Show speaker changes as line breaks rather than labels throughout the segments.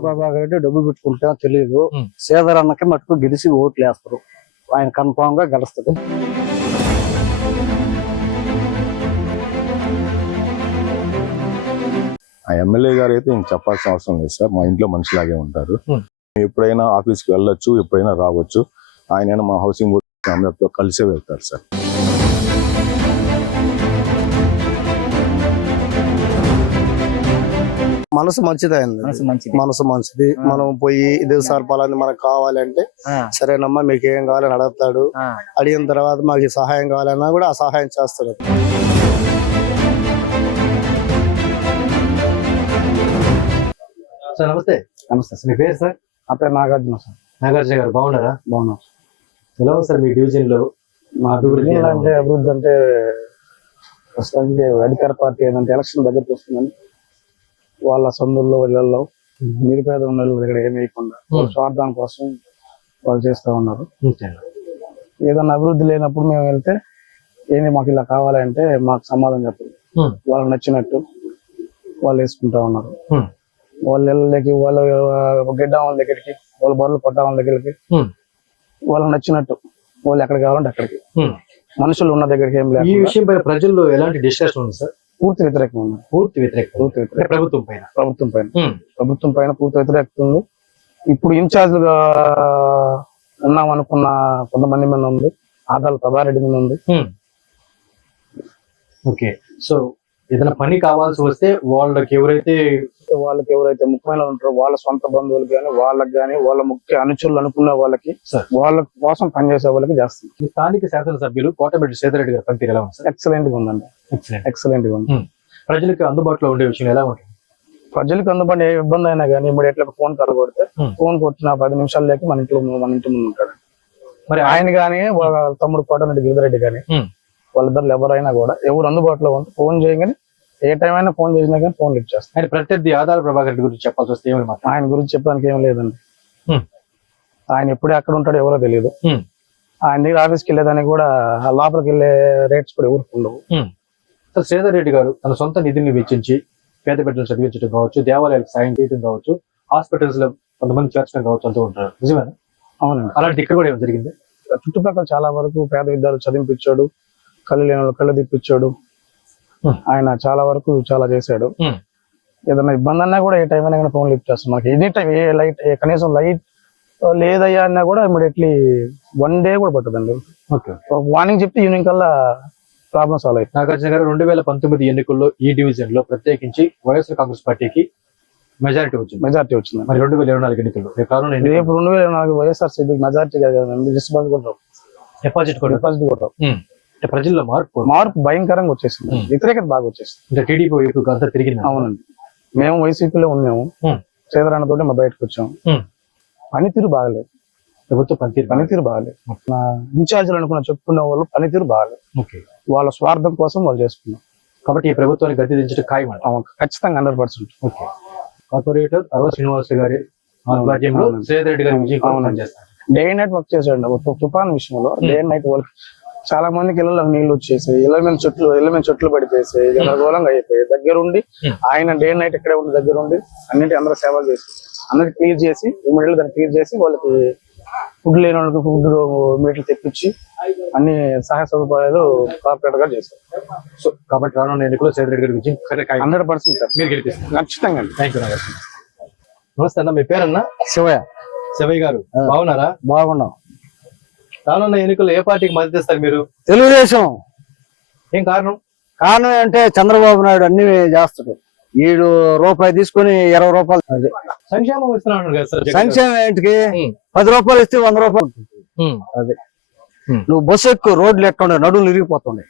ప్రభాకర్ రెడ్డి డబ్బు పెట్టుకుంటే తెలియదు. శ్రీధర్ అన్నకి మటుకు గెలిచి ఓట్లు వేస్తారు. ఆయన కన్ఫామ్ గా గెలుస్తాడు.
ఆ ఎమ్మెల్యే గారు అయితే ఇంక చెప్పాల్సిన అవసరం లేదు సార్. మా ఇంట్లో మనిషిలాగే ఉంటారు. ఎప్పుడైనా ఆఫీస్కి వెళ్ళొచ్చు, ఎప్పుడైనా రావచ్చు. ఆయన మా హౌసింగ్ బోర్డు అందరితో కలిసే వెళ్తారు సార్.
మనసు మంచిదైంది, మనసు మంచిది. మనం పోయి ఇదే సార్ పలాన్ని మనకు కావాలంటే సరేనమ్మా మీకు ఏం కావాలని అడుగుతాడు. అడిగిన తర్వాత మాకు ఈ సహాయం కావాలన్నా కూడా ఆ సహాయం చేస్తాడు.
సార్ నమస్తే.
నమస్తే సార్.
మీ పేరు సార్?
నా పేరు నాగార్జున సార్.
నాగార్జున గారు బాగున్నారా?
బాగున్నాం.
ఎలా ఉంది సార్ మీ డివిజన్ లో మా అభివృద్ధి?
అభివృద్ధి అంటే ప్రస్తుతానికి అధికార పార్టీ ఏంటంటే ఎలక్షన్ దగ్గరికి వస్తుందని వాళ్ళ సొందుల్లో ఇళ్లలో నిరుపేద ఉన్న దగ్గర ఏమి వేయకుండా స్వార్థం కోసం వాళ్ళు చేస్తూ ఉన్నారు. ఏదన్నా అభివృద్ధి లేనప్పుడు మేము వెళ్తే ఏంటి మాకు ఇలా కావాలంటే మాకు సమాధానం చెప్పదు. వాళ్ళకి నచ్చినట్టు వాళ్ళు వేసుకుంటా ఉన్నారు. వాళ్ళ ఇళ్ళకి వాళ్ళ గిడ్డ వాళ్ళ దగ్గరికి, వాళ్ళ బర్రెలు కొట్ట వాళ్ళ దగ్గరికి వాళ్ళకి నచ్చినట్టు వాళ్ళు ఎక్కడికి కావాలంటే అక్కడికి, మనుషులు ఉన్న దగ్గరికి ఏం లేదు.
ఈ విషయం పైన ప్రజల్లో ఎలాంటి డిస్కషన్ ఉంది సార్?
పూర్తి వ్యతిరేకం ఉంది.
పూర్తి వ్యతిరేకం ప్రభుత్వం
పైన పూర్తి వ్యతిరేకత ఉంది. ఇప్పుడు ఇన్ఛార్జ్గా ఉన్నామనుకున్న కొంతమంది మీద ఉంది, ఆదాల ప్రభారెడ్డి మీద ఉంది.
ఓకే, సో ఏదైనా పని కావాల్సి వస్తే వాళ్ళకి ఎవరైతే
ముఖ్యమైన ఉంటారో వాళ్ళ సొంత బంధువులు కానీ వాళ్ళకి కానీ వాళ్ళ ముఖ్య అనుచరులు అనుకున్న వాళ్ళకి, వాళ్ళ కోసం పనిచేసే వాళ్ళకి చేస్తుంది.
స్థానిక శాసనసభ్యులు కోటమిరెడ్డి శ్రీధర్ రెడ్డి గారి పనితీరు ఎలా ఉంది సార్?
ఎక్సలెంట్ గా ఉందండి. ఎక్సలెంట్ గా ఉంది.
ప్రజలకు అందుబాటులో ఉండే విషయం ఎలా ఉంటుంది?
ప్రజలకు అందుబాటు ఏ ఇబ్బంది అయినా కానీ ఇమ్మీడియట్ ఫోన్ కాల్ కొడితే ఫోన్ కొట్టిన 10 నిమిషాలు లేక మన ఇంటి ముందు ఉంటాడు. మరి ఆయన కానీ వాళ్ళ తమ్ముడు కోటమిరెడ్డి గిరిధరెడ్డి కానీ వాళ్ళిద్దరు ఎవరైనా కూడా ఎవరు అందుబాటులో ఉంటే ఫోన్ చేయగానే ఏ టైం అయినా ఫోన్ చేసినా కానీ ఫోన్ లిఫ్ట్ చేస్తాను.
ఆయన ప్రత్యర్థి ఆదాల ప్రభాకర్ రెడ్డి గురించి చెప్పాల్సి వస్తే ఏమని?
ఆయన గురించి చెప్పడానికి ఏం లేదండి. ఆయన ఎప్పుడే అక్కడ ఉంటాడో ఎవరో తెలియదు. ఆయన దగ్గర ఆఫీస్కి వెళ్ళేదానికి కూడా లోపలికి వెళ్ళే రేట్స్ కూడా ఎవరికి ఉండవు.
శ్రీధర్ రెడ్డి గారు తన సొంత నిధుల్ని వెచ్చించి పేద బిడ్డలు చదివించడం కావచ్చు, దేవాలయాలకు సాయం చేయడం కావచ్చు, హాస్పిటల్స్ లో కొంతమంది చేర్చడం కావచ్చు అంటూ ఉంటారు. నిజమేనా?
అవునండి.
అలాంటి ఇక్కడ కూడా ఏమైనా జరిగింది?
చుట్టుపక్కల చాలా వరకు పేద విద్యార్థులు చదివించాడు, కళ్ళు లేని వాళ్ళు కళ్ళు తిప్పించాడు. ఆయన చాలా వరకు చాలా చేశాడు. ఏదైనా ఇబ్బంది అన్నా కూడా ఏ టైం అయినా ఫోన్ లిఫ్ట్ చేస్తాం. మనకి ఎనీ టైం ఏ లైట్ కనీసం లైట్ లేదయ్యా అన్నా కూడా ఇమీడియట్లీ 1 డే కూడా పట్టదండి. మార్నింగ్ చెప్తే ఈవినింగ్ కల్లా ప్రాబ్లం సాల్వ్ అవుతుంది.
నాగార్జున గారు 2019 ఎన్నికల్లో ఈ డివిజన్ లో ప్రత్యేకించి వైఎస్ఆర్ కాంగ్రెస్ పార్టీకి మెజారిటీ వచ్చింది. మరి 2024 ఎన్నికల్లో రేపు
2024 వైఎస్ఆర్సీపీ మెజారిటీ డిపాజిట్ కూడా
ప్రజల్లో
మార్పు భయంకరంగా వచ్చేసింది. వ్యతిరేకత బాగా వచ్చేసింది.
అంటే టీడీపీ వైపు అంతా తిరిగింది.
అవునండి. మేము వైసీపీలో ఉన్నాము, శ్రీధరన్నతోటి మా బయటకు వచ్చాము. పనితీరు బాగలేదు.
ప్రభుత్వ
పనితీరు బాగలేదు. ఇన్ఛార్జీలు అనుకున్న చెప్పుకునే వాళ్ళు పనితీరు బాగలేదు. వాళ్ళ స్వార్థం కోసం వాళ్ళు చేసుకున్నారు.
కాబట్టి ఈ ప్రభుత్వాన్ని గద్దె దించడం ఖాయం.
ఖచ్చితంగా 100%.
కార్పొరేటర్ అరవ శ్రీనివాస్ గారి ఆధ్వర్యంలో శ్రీధర్ రెడ్డి గారి విజయం చేస్తారు.
డే అండ్ నైట్ వర్క్ చేశాడు. తుఫాన్ విషయంలో డే అండ్ నైట్ వర్క్. చాలా మందికి ఇళ్లలో నీళ్లు వచ్చేసాయి, ఇళ్ల మీద చెట్లు పడిపోయేసాయి, గందరగోళంగా అయిపోయాయి. దగ్గరుండి ఆయన డే అండ్ నైట్ ఇక్కడే ఉండి దగ్గరుండి అన్నింటి అందరూ సేవలు చేసి అందరికి క్లియర్ చేసి ఇమ్మీడియట్ దాన్ని క్లియర్ చేసి వాళ్ళకి ఫుడ్ లేని వాళ్ళకి ఫుడ్ మీటర్లు తెప్పించి అన్ని సహాయ సదుపాయాలు కార్పొరేటర్ గా చేశారు.
సో కాబట్టి రానున్న ఎన్నికల్లో శ్రీధర్ రెడ్డి గారి విజయం
100% సార్.
మీరు గెలిపిస్తారు
ఖచ్చితంగా.
Thank you. నమస్తే అన్న, మీ పేరన్నా? శివయ్య గారు. బాగున్నారా?
బాగున్నాం.
రానున్న ఎన్నికల్లో ఏ పార్టీకి మద్దతు ఇస్తారు మీరు?
తెలుగుదేశం.
ఏం కారణం?
కారణం అంటే చంద్రబాబు నాయుడు అన్ని చేస్తాడు. 7 రూపాయలు తీసుకుని 20 రూపాయలు
సంక్షేమం ఇస్తున్నాడు కదా సార్.
సంక్షేమం ఏంటికి? 10 రూపాయలు ఇస్తే 100 రూపాయలు. అదే నువ్వు బస్సు ఎక్కువ రోడ్లు ఎక్కడ నడువులు ఇరిగిపోతుండే.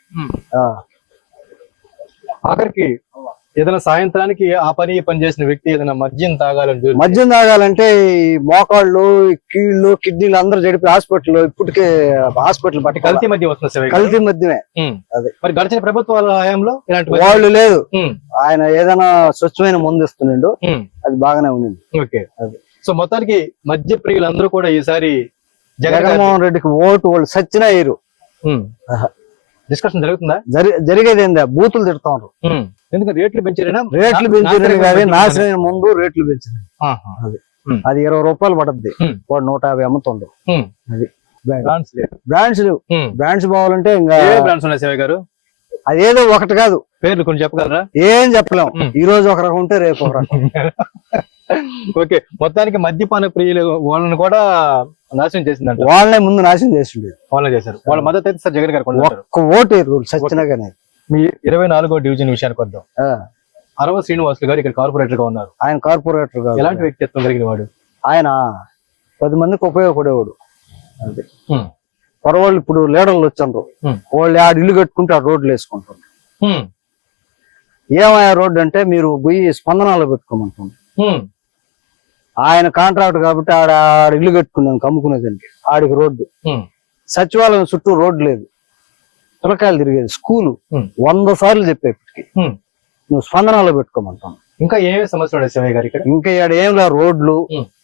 ఆఖరికి ఏదైనా సాయంత్రానికి ఆ పని చేసిన వ్యక్తి ఏదైనా మద్యం
తాగాలంటే మోకాళ్ళు, కీళ్ళు, కిడ్నీలు అందరూ జడిపి ఇప్పటికే హాస్పిటల్ పట్టి
కల్తీ మద్యం వస్తుంది.
కల్తీ మద్యమే.
అదే మరి గడిచిన ప్రభుత్వాల హయాంలో ఇలాంటి
వాళ్ళు లేదు. ఆయన ఏదైనా స్వచ్ఛమైన మందు ఇస్తున్నాడు, అది బాగానే ఉంది.
ఓకే. సో మొత్తానికి మద్య ప్రియులందరూ కూడా ఈసారి
జగన్మోహన్ రెడ్డికి ఓటు వాళ్ళు సచ్చినా వేయరు.
డిస్కషన్ జరుగుతుందా?
జరిగేది ఏందా, బూతులు తిడతారు.
ఎందుకంటే రేట్లు పెంచారేనా?
రేట్లు పెంచారని కానీ నాశనం ముందు రేట్లు పెంచారు.
ఆహా.
అది 20 రూపాయలు పడుద్ది, వాడు 150 అమ్ముతుండ్రు. అది బ్రాండ్స్ లేవు. బ్రాండ్స్ పోవాలంటే ఇంకా
బ్రాండ్స్ ఉన్నాయి శివయ్య గారు?
అదేదో ఒకటి కాదు,
పేర్లు కొన్ని చెప్పగలరా?
ఏం చెప్పలేం. ఈ రోజు ఒక రకం ఉంటే రేపు ఒక రకం.
ఓకే, మొత్తానికి మద్యపాన ప్రియులు వాళ్ళని కూడా నాశనం చేసిందంట.
వాళ్ళనే ముందు నాశనం చేసిండేది,
వాళ్ళని చేశారు. వాళ్ళ మద్దతు అయితే సార్ జగన్ గారు కొనసాగారు.
ఒక్క ఓటు రూల్ సచ్చినగానే.
మీ 24వ డివిజన్ విషయానికి వద్దాం. అరవ శ్రీనివాసులు గారు ఇక్కడ కార్పొరేటర్ గా ఉన్నారు.
ఆయన కార్పొరేటర్ గా
ఎలాంటి వ్యక్తిత్వం కలిగిన వాడు?
ఆయన 10 మందికి ఉపయోగపడేవాడు. అది పొరవాళ్ళు ఇప్పుడు లీడర్లు వచ్చారు, వాళ్ళు ఆడ ఇల్లు కట్టుకుంటే ఆ రోడ్లు వేసుకుంటారు. ఏమయ్యా రోడ్డు అంటే మీరు పోయి స్పందనాలు పెట్టుకోమంటుంది. ఆయన కాంట్రాక్ట్ కాబట్టి ఆడ ఇల్లు కట్టుకున్నాను అమ్ముకునేదానికి, ఆడికి రోడ్డు. సచివాలయం చుట్టూ రోడ్డు లేదు, పిల్లకాయలు తిరిగేది. స్కూలు 100 సార్లు చెప్పేప్పటికి నువ్వు స్పందనాలు పెట్టుకోమంటాను.
ఇంకా ఏమేమి సమస్యలు ఉన్నాయి శివయ్య గారు ఇక్కడ?
ఇంకా ఇక్కడ ఏం లేదు, రోడ్లు,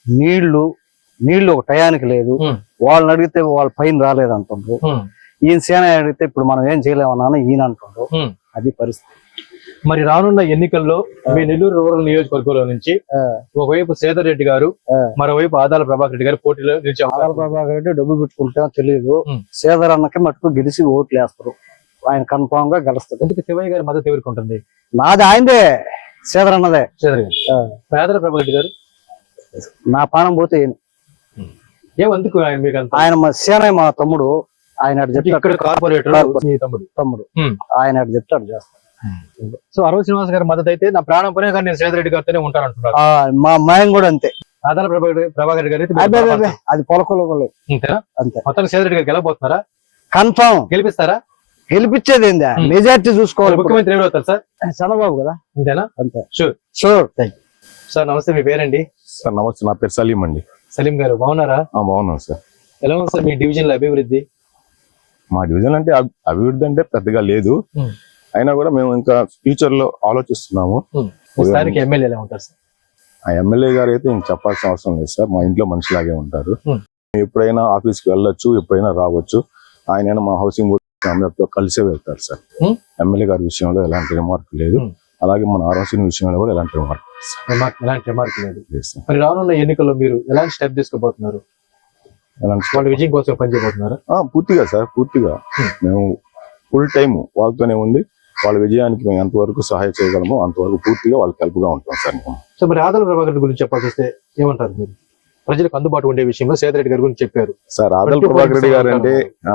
నీళ్లు ఒక టయానికి లేదు. వాళ్ళని అడిగితే వాళ్ళ పైన రాలేదంటుండ్రు. ఈయన సేన అడిగితే ఇప్పుడు మనం ఏం చేయలేమన్నా ఈయన అంటుండ్రు. అది పరిస్థితి.
మరి రానున్న ఎన్నికల్లో మీ నెల్లూరు రూరల్ నియోజకవర్గంలో నుంచి ఒకవైపు శ్రీధర్ రెడ్డి గారు, మరోవైపు ఆదాల ప్రభాకర్ రెడ్డి గారు పోటీలో నిలిచే.
ఆదాల ప్రభాకర్ రెడ్డి డబ్బు పెట్టుకుంటా తెలియదు, శ్రీధర్ అన్నకి మటుకు గెలిచి ఓట్లు వేస్తారు. ఆయన కన్ఫామ్ గా గెలుస్తారు.
ఎందుకు శివయ్య గారి మద్దతు ఎవరికి ఉంటుంది?
నాది ఆయనదే, శ్రీధర్ అన్నదే.
శ్రీధర్ గారు. ఆదాల ప్రభాకర్ రెడ్డి గారు
నా ప్రాణం పోతే
ఏమందుకు
ఆయన మా సేన, మా తమ్ముడు. ఆయన చెప్తాడు,
కార్పొరేటర్
తమ్ముడు ఆయన చెప్తాడు చేస్తాడు.
సో అరవ శ్రీనివాస్ గారి మద్దతు అయితే నా ప్రాణం పోయినా కానీ నేను శ్రీధర్ రెడ్డి గారితోనే ఉంటానంటున్నారు.
మా మాయం కూడా అంతే.
ఆదాల ప్రభాకర్ రెడ్డి గారు
అది పొలకొలగలేదు
అంతే. మొత్తం శ్రీధర్ రెడ్డి గారు గెలవబోతున్నారా?
కన్ఫామ్
గెలిపిస్తారా?
గెలిపించేది ఏందా, మెజార్టీ చూసుకోవాలి.
ముఖ్యమంత్రి ఎవరు అవుతారు సార్?
చంద్రబాబు కదా.
అంతేనా?
అంతే.
షూర్. సార్ నమస్తే, మీ పేరండి?
సార్ నమస్తే, నా పేరు సలీం అండి.
సలీం గారు బాగున్నారా?
బాగున్నాను సార్.
ఎలా ఉంది సార్ మీ డివిజన్ లో అభివృద్ధి?
మా డివిజన్ అంటే అభివృద్ధి అంటే పెద్దగా లేదు, అయినా కూడా మేము ఇంకా ఫ్యూచర్ లో ఆలోచిస్తున్నాము.
స్థానిక ఎమ్మెల్యే ఎలా ఉంటారు సార్?
ఆ ఎమ్మెల్యే గారు అయితే ఇంక చెప్పాల్సిన అవసరం లేదు సార్, మా ఇంట్లో మనిషిలాగే ఉంటారు. ఎప్పుడైనా ఆఫీస్కి వెళ్ళొచ్చు, ఎప్పుడైనా రావచ్చు. ఆయన మా హౌసింగ్ బోర్డు అందరితో కలిసే వెళ్తారు సార్. ఎమ్మెల్యే గారి విషయంలో ఎలాంటి రిమార్క్ లేదు, అలాగే మన ఆర్ఓసీ విషయంలో కూడా ఎలాంటి రిమార్క్
లేదు. మరి రానున్న ఎన్నికల్లో మీరు ఎలాంటి స్టెప్ తీసుకోబోతున్నారు? వాళ్ళ విజయం కోసం పనిచేయబోతున్నారా?
పూర్తిగా సార్, పూర్తిగా మేము ఫుల్ టైం వాళ్ళతోనే ఉంది. వాళ్ళ విజయానికి మేము ఎంతవరకు సహాయం చేయగలమో అంతవరకు పూర్తిగా వాళ్ళకి హెల్ప్గా ఉంటాం సార్.
సో మరి ఆదాల ప్రభాకర్ రెడ్డి గురించి చెప్పాల్సి వస్తే ఏమంటారు మీరు? ప్రజలకు అందుబాటు ఉండే విషయంలో శ్రీధర్ రెడ్డి గారి గురించి చెప్పారు
సార్. ఆదాల ప్రభాకర్ రెడ్డి గారు అంటే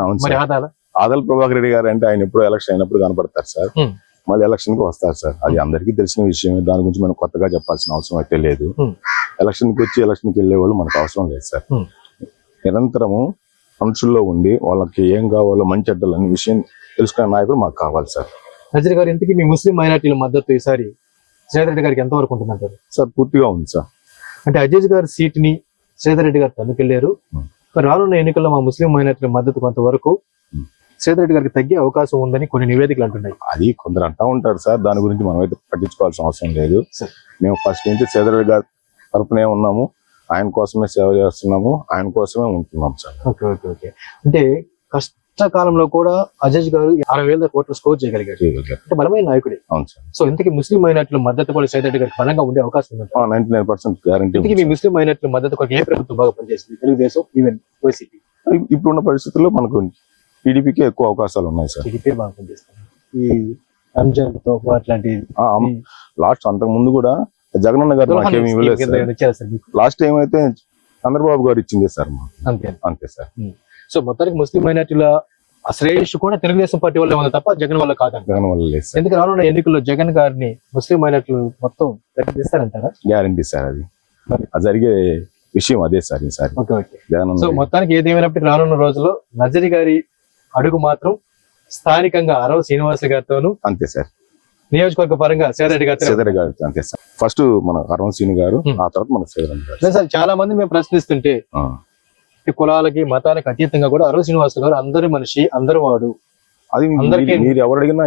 ఆదాల ప్రభాకర్ రెడ్డి గారు అంటే ఆయన ఎప్పుడు ఎలక్షన్ అయినప్పుడు కనపడతారు సార్, మళ్ళీ ఎలక్షన్ కి వస్తారు సార్. అది అందరికీ తెలిసిన విషయమే, దాని గురించి మనం కొత్తగా చెప్పాల్సిన అవసరం అయితే లేదు. ఎలక్షన్ కి వచ్చి ఎలక్షన్ కి వెళ్ళే వాళ్ళు మనకు అవసరం లేదు సార్. నిరంతరము మనుషుల్లో ఉండి వాళ్ళకి ఏం కావాలో మంచి అడ్డలు అనే విషయం తెలుసుకునే నాయకుడు మాకు కావాలి సార్.
నజీర్ గారు, ఇంతకీ మీ ముస్లిం మైనార్టీల మద్దతు ఈసారి శ్రీధర్ రెడ్డి గారికి ఎంతవరకు ఉంటుందంటారు?
సార్ పూర్తిగా ఉంది సార్.
అంటే అజీజ్ గారి సీట్ ని శ్రీధర్ రెడ్డి గారు తన్నుకెళ్లారు. మరి రానున్న ఎన్నికల్లో మా ముస్లిం మైనార్టీల మద్దతు కొంతవరకు శ్రీధర్ రెడ్డి గారికి తగ్గే అవకాశం ఉందని కొన్ని నివేదికలు అంటున్నాయి.
అది కొందరు అంటా ఉంటారు సార్, దాని గురించి మనం అయితే పట్టించుకోవాల్సిన అవసరం లేదు. మేము ఫస్ట్ నుంచి శ్రీధర్ రెడ్డి గారి తరపునే ఉన్నాము, ఆయన కోసమే సేవ చేస్తున్నాము, ఆయన కోసమే ఉంటున్నాం సార్.
Okay okay okay. అంటే కష్టకాలంలో కూడా అజీజ్ గారు 60,000 కోట్లు స్కోర్ చేయగలిగారు. అంటే బలమైన నాయకుడే.
అవును సార్.
సో ఇంతకీ ముస్లిం మైనార్టీల మద్దతు కూడా శ్రీధర్ రెడ్డి గారికి బలంగా ఉండే అవకాశం ఉంది.
99% గ్యారంటీ.
ఇంతకీ మీ ముస్లిం మైనార్టీల మద్దతు కొరకు ఏ ప్రభుత్వం బాగా పనిచేస్తుంది? తెలుగుదేశం, ఈవెన్ వైసీపీ?
ఇప్పుడున్న పరిస్థితుల్లో మనకు టీడీపీకే ఎక్కువ అవకాశాలు ఉన్నాయి సార్.
టీడీపీ బాగా పనిచేస్తుంది. ఈ రంజాన్ తో అట్లాంటి
లాస్ట్ అంతకు ముందు కూడా జగనన్న గారు మాకేమి ఇవ్వలేదు. లాస్ట్ టైం అయితే చంద్రబాబు గారు ఇచ్చిందే సార్. అంతే సార్.
సో మొత్తానికి ముస్లిం మైనార్టీల శ్రేయస్సు కూడా తెలుగుదేశం పార్టీ వల్ల ఉంది తప్ప జగన్ వల్ల కాదు.
జగన్ వల్ల లేదు.
ఎందుకు రానున్న ఎన్నికల్లో జగన్ గారిని ముస్లిం మైనార్టీలు మొత్తం ప్రకటిస్తారంటారా?
గ్యారంటీ సార్, అది జరిగే విషయం అదే సార్ ఈసారి.
సో మొత్తానికి ఏదేమైనప్పటికీ రానున్న రోజుల్లో నజరీ గారి అడుగు మాత్రం స్థానికంగా అరవ శ్రీనివాస్ గారితోనూ అంతే సార్, నియోజకవర్గ పరంగా శ్రీధర్ రెడ్డి గారు అంతే సార్. ఫస్ట్ మన అరవ శ్రీని గారు, ఆ తర్వాత మన శ్రీధర్ గారు. సార్ చాలా మంది మేము ప్రశ్నిస్తుంటే కులాలకి మతాలకు అతీతంగా కూడా అరవ శ్రీనివాస్ గారు అందరి మనిషి, అందరు వాడు,
అది మీరు ఎవరు అడిగినా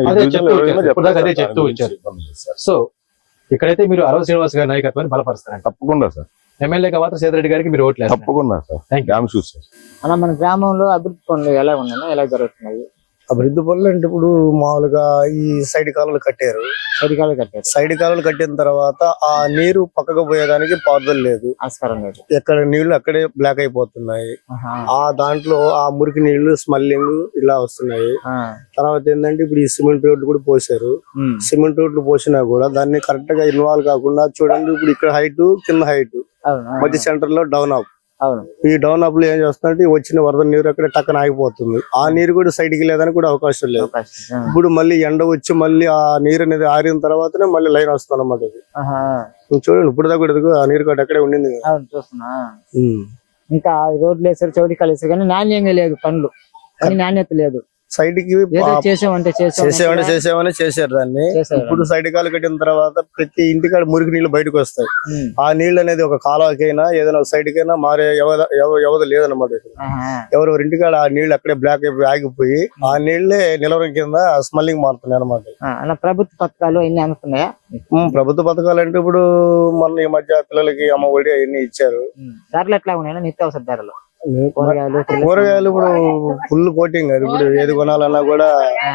అదే చెప్తూ వచ్చారు. సో ఇక్కడైతే మీరు అరవ శ్రీనివాస్ గారి నాయకత్వాన్ని బలపరుస్తారు.
తప్పకుండా సార్.
ఎమ్మెల్యేగా మాత్రం శ్రీధర్ రెడ్డి గారికి మీరు ఓట్లు
తప్పకుండా సార్.
అలా మన గ్రామంలో అభివృద్ధి పనులు ఎలా ఉన్నాయి, ఎలా జరుగుతున్నాయి? అభివృద్ధి పనులు అంటే ఇప్పుడు మామూలుగా ఈ సైడ్ కాలువలు కట్టారు.
సరికాలు కట్టారు,
సైడ్ కాలువలు కట్టిన తర్వాత ఆ నీరు పక్కకు పోయేదానికి పారుదల లేదు.
ఆస్కారం లేదు.
ఎక్కడ నీళ్లు అక్కడే బ్లాక్ అయిపోతున్నాయి.
ఆహా.
ఆ దాంట్లో ఆ మురికి నీళ్లు స్మెల్లింగ్ ఇలా వస్తున్నాయి.
ఆ.
తర్వాత ఏంటంటే ఇప్పుడు ఈ సిమెంట్ రోడ్లు కూడా పోసారు.
ఉమ్.
సిమెంట్ రోడ్లు పోసినా కూడా దాన్ని కరెక్ట్ గా ఇన్వాల్వ్ కాకుండా చూడండి, ఇప్పుడు ఇక్కడ హైట్ కింద హైట్
అవును, అవును,
మధ్య సెంటర్ లో డౌన్ అప్.
అవును.
ఈ డౌన్ అప్ లో ఏం చేస్తుందంటే వచ్చిన వరద నీరు అక్కడ టక్కన ఆగిపోతుంది. ఆ నీరు కూడా సైడ్ కి లేదని కూడా అవకాశం లేదు.
అవకాశం. ఆ.
ఇప్పుడు మళ్ళీ ఎండ వచ్చి మళ్ళీ ఆ నీరు అనేది ఆరిన తర్వాతనే మళ్ళీ లైన్ వస్తుంది అన్నమాట. ఇది
ఆహా.
చూడండి, ఇప్పుడు దాకా ఇదిగో ఆ నీరు కట్ట అక్కడే ఉండింది కదా.
అవును, చూస్తున్నా. ఇంకా రోడ్లు వేసారు, చౌడికాలు వేసారు, కానీ నాణ్యంగా లేదు పనులు. పని నాణ్యత లేదు.
సైడ్ కి
ఏదో చేసామంటే
చేసేవని చేశారు దాన్ని.
చేశారు.
ఇప్పుడు సైడ్ కాలు కట్టిన తర్వాత ప్రతి ఇంటికాడ మురికి నీళ్లు బయటకు వస్తాయి.
ఉమ్.
ఆ నీళ్ళు అనేది ఒక కాలువకైనా ఏదైనా ఒక సైడ్ కైనా మారే వ్యవధి లేదన్నమాట.
ఆహా.
ఎవరెవరి ఇంటికాడ ఆ నీళ్లు అక్కడే బ్లాక్ అయిపోయి ఆగిపోయి ఆ నీళ్లే నిలవరం కింద స్మెల్లింగ్ మారుతున్నాయి అనమాట.
అలా ప్రభుత్వ పథకాలు అన్ని అందుతున్నాయా?
ప్రభుత్వ పథకాలు అంటే ఇప్పుడు మొన్న ఈ మధ్య పిల్లలకి అమ్మ ఒడి అవన్నీ ఇచ్చారు.
ధరలు ఎట్లా ఉన్నాయా? నిత్యావసర ధరలు,
కూరగాయలు ఇప్పుడు ఫుల్ కోటింగ్. అది ఇప్పుడు ఏది కొనాలన్నా కూడా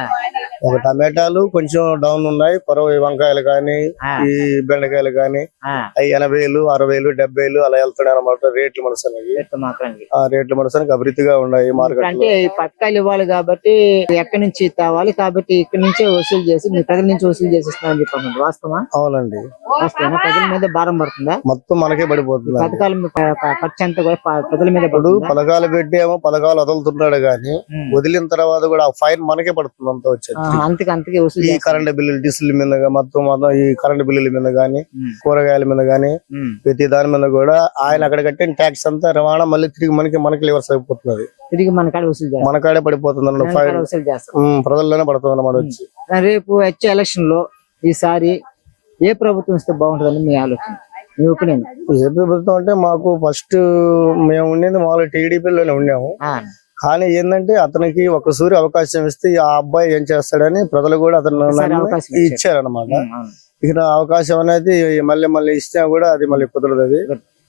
ఒక టమాటాలు కొంచెం డౌన్ ఉన్నాయి. కొరవ వంకాయలు కానీ ఈ బెండకాయలు కానీ 80,000, 60,000, 70,000 అలా వెళ్తున్నాయి అనమాట రేట్లు. మనసానికి ఆ రేట్లు మనసానికి అభివృద్ధిగా ఉన్నాయి మార్కెట్.
అంటే ఈ పథకాలు ఇవ్వాలి కాబట్టి ఎక్కడి నుంచి తేవాలి, కాబట్టి ఇక్కడ నుంచే వసూలు చేసి మీ ప్రజల నుంచి వసూలు చేసిస్తున్నారని చెప్పండి. వాస్తవా?
అవునండి.
వాస్తవం. ప్రజల మీద భారం పడుతుందా?
మొత్తం మనకే పడిపోతుంది.
పథకాల ఖర్చు అంతా కూడా ప్రజల మీద
ఇప్పుడు పథకాలు పెట్టి ఏమో పథకాలు వదులుతున్నాడు కానీ వదిలిన తర్వాత కూడా ఆ ఫైన్ మనకే పడుతుంది అంతా వచ్చేది.
అంతకే వసూలు
ఈ కరెంట్ బిల్లులు, డీజిల్ మీద మొత్తం ఈ కరెంట్ బిల్లుల మీద గానీ కూరగాయల మీద గానీ ప్రతి దాని మీద కూడా ఆయన అక్కడ కట్టిన ట్యాక్స్ అంతా రవాణా మళ్ళీ తిరిగి మనకి లివర్స్ అయిపోతున్నది.
తిరిగి మన కాడ వసూలు చేస్తారు.
మన కాడే పడిపోతుంది అన్నమాట. ఫైన్
వసూలు చేస్తారు.
ప్రజల్లోనే పడుతుంది అన్నమాట వచ్చి.
రేపు వచ్చే ఎలక్షన్ లో ఈసారి ఏ ప్రభుత్వం ఇస్తే బాగుంటుందని మీ ఆలోచన, మీ ఒపీనియన్?
ఏ ప్రభుత్వం అంటే మాకు ఫస్ట్ మేము ఉండేది మామూలు టీడీపీలోనే ఉన్నాము. కానీ ఏంటంటే అతనికి ఒక సూర్య అవకాశం ఇస్తే ఆ అబ్బాయి ఏం చేస్తాడని ప్రజలు కూడా అతను ఇచ్చారనమాట. ఇక అవకాశం అనేది మళ్ళీ ఇచ్చినా కూడా అది మళ్ళీ కుదరదు. అది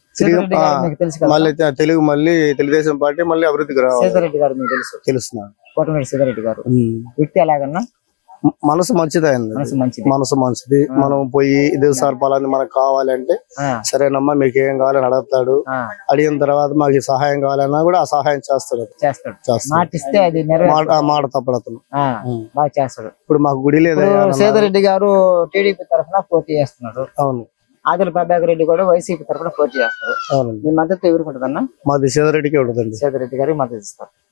మళ్ళీ తెలుగుదేశం పార్టీ మళ్ళీ అభివృద్ధికి రావాలి. తెలుస్తున్నాను.
కోటమిరెడ్డి సీతారెడ్డి గారు వ్యక్తి ఎలాగన్నా
మనసు మనసు మంచిది. మనం పోయి ఇదే సార్ పలాన్ని మనకు కావాలంటే సరేనమ్మా మీకు ఏం కావాలని అడుగుతాడు. అడిగిన తర్వాత మాకు ఈ సహాయం కావాలన్నా కూడా ఆ సహాయం చేస్తాడు. మాట తప్పడు అతను.
బాగా చేస్తాడు.
ఇప్పుడు మాకు గుడి లేదు.
సీతారెడ్డి గారు టీడీపీ తరఫున పోటీ చేస్తున్నాడు.
అవును.
ఆదిల ప్రభాకర్ రెడ్డి కూడా వైసీపీ తరఫున పోటీ చేస్తారు.
అవును.
మీ మద్దతు ఎవరికి ఉంటుందన్నా?
మాది సీతారెడ్డికి ఉంటుందండి.
సీతారెడ్డి గారికి మద్దతు ఇస్తారు.